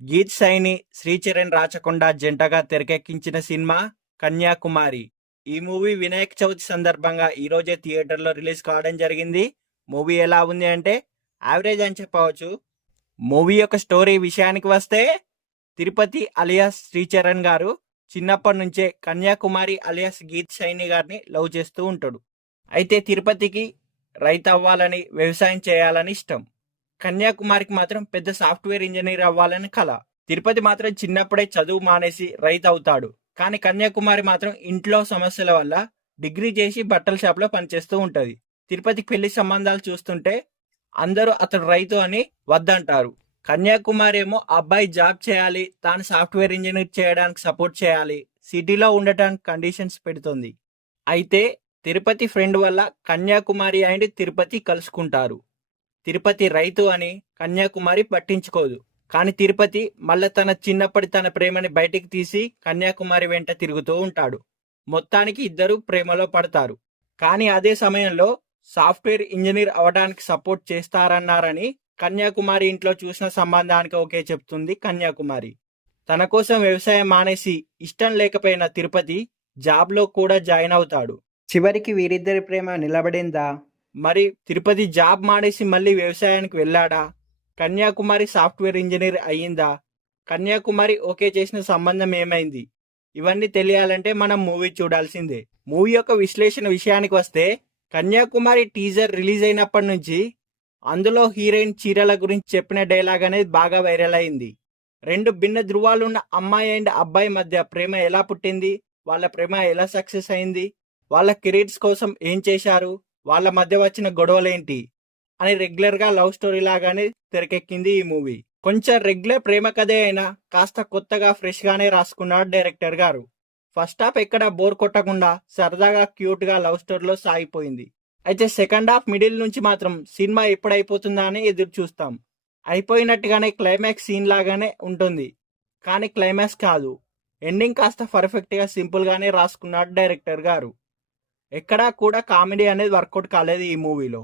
గీత్ సైని, శ్రీచరణ్ రాచకొండ జంటగా తెరకెక్కించిన సినిమా కన్యాకుమారి. ఈ మూవీ వినాయక చవితి సందర్భంగా ఈరోజే థియేటర్లో రిలీజ్ కావడం జరిగింది. మూవీ ఎలా ఉంది అంటే యావరేజ్ అని చెప్పవచ్చు. మూవీ యొక్క స్టోరీ విషయానికి వస్తే, తిరుపతి అలియాస్ శ్రీచరణ్ గారు చిన్నప్పటి నుంచే కన్యాకుమారి అలియాస్ గీత్ సైని గారిని లవ్ చేస్తూ ఉంటాడు. అయితే తిరుపతికి రైతు అవ్వాలని, వ్యవసాయం చేయాలని ఇష్టం. కన్యాకుమారికి మాత్రం పెద్ద సాఫ్ట్వేర్ ఇంజనీర్ అవ్వాలని కల. తిరుపతి మాత్రం చిన్నప్పుడే చదువు మానేసి రైతు అవుతాడు. కానీ కన్యాకుమారి మాత్రం ఇంట్లో సమస్యల వల్ల డిగ్రీ చేసి బట్టల షాప్లో పనిచేస్తూ ఉంటది. తిరుపతికి పెళ్లి సంబంధాలు చూస్తుంటే అందరూ అతడు రైతు అని వద్దంటారు. కన్యాకుమారి ఏమో అబ్బాయి జాబ్ చేయాలి, తాను సాఫ్ట్వేర్ ఇంజనీర్ చేయడానికి సపోర్ట్ చేయాలి, సిటీలో ఉండటానికి కండిషన్స్ పెడుతుంది. అయితే తిరుపతి ఫ్రెండ్ వల్ల కన్యాకుమారి అండ్ తిరుపతి కలుసుకుంటారు. తిరుపతి రైతు అని కన్యాకుమారి పట్టించుకోదు. కానీ తిరుపతి మళ్ళీ తన చిన్నప్పటి తన ప్రేమని బయటికి తీసి కన్యాకుమారి వెంట తిరుగుతూ ఉంటాడు. మొత్తానికి ఇద్దరు ప్రేమలో పడతారు. కానీ అదే సమయంలో సాఫ్ట్వేర్ ఇంజనీర్ అవడానికి సపోర్ట్ చేస్తారన్నారని కన్యాకుమారి ఇంట్లో చూసిన సంబంధానికి ఓకే చెప్తుంది కన్యాకుమారి. తన కోసం వ్యవసాయం మానేసి ఇష్టం లేకపోయిన తిరుపతి జాబ్లో కూడా జాయిన్ అవుతాడు. చివరికి వీరిద్దరి ప్రేమ నిలబడిందా? మరి తిరుపతి జాబ్ మానేసి మళ్ళీ వ్యవసాయానికి వెళ్ళాడా? కన్యాకుమారి సాఫ్ట్వేర్ ఇంజనీర్ అయ్యిందా? కన్యాకుమారి ఓకే చేసిన సంబంధం ఏమైంది? ఇవన్నీ తెలియాలంటే మనం మూవీ చూడాల్సిందే. మూవీ యొక్క విశ్లేషణ విషయానికి వస్తే, కన్యాకుమారి టీజర్ రిలీజ్ అయినప్పటి నుంచి అందులో హీరోయిన్ చీరల గురించి చెప్పిన డైలాగ్ అనేది బాగా వైరల్ అయింది. రెండు భిన్న ధృవాలున్న అమ్మాయి అండ్ అబ్బాయి మధ్య ప్రేమ ఎలా పుట్టింది, వాళ్ళ ప్రేమ ఎలా సక్సెస్ అయింది, వాళ్ళ కెరీర్స్ కోసం ఏం చేశారు, వాళ్ళ మధ్య వచ్చిన గొడవలేంటి అని రెగ్యులర్గా లవ్ స్టోరీ లాగానే తెరకెక్కింది ఈ మూవీ. కొంచెం రెగ్యులర్ ప్రేమ కథే అయినా కాస్త కొత్తగా ఫ్రెష్గానే రాసుకున్నాడు డైరెక్టర్ గారు. ఫస్ట్ హాఫ్ ఎక్కడ బోర్ కొట్టకుండా సరదాగా క్యూట్గా లవ్ స్టోరీలో సాగిపోయింది. అయితే సెకండ్ హాఫ్ మిడిల్ నుంచి మాత్రం సినిమా ఎప్పుడైపోతుందా అని ఎదురు చూస్తాం. అయిపోయినట్టుగానే క్లైమాక్స్ సీన్ లాగానే ఉంటుంది, కానీ క్లైమాక్స్ కాదు. ఎండింగ్ కాస్త పర్ఫెక్ట్గా సింపుల్గానే రాసుకున్నాడు డైరెక్టర్ గారు. ఎక్కడా కూడా కామెడీ అనేది వర్కౌట్ కాలేదు ఈ మూవీలో.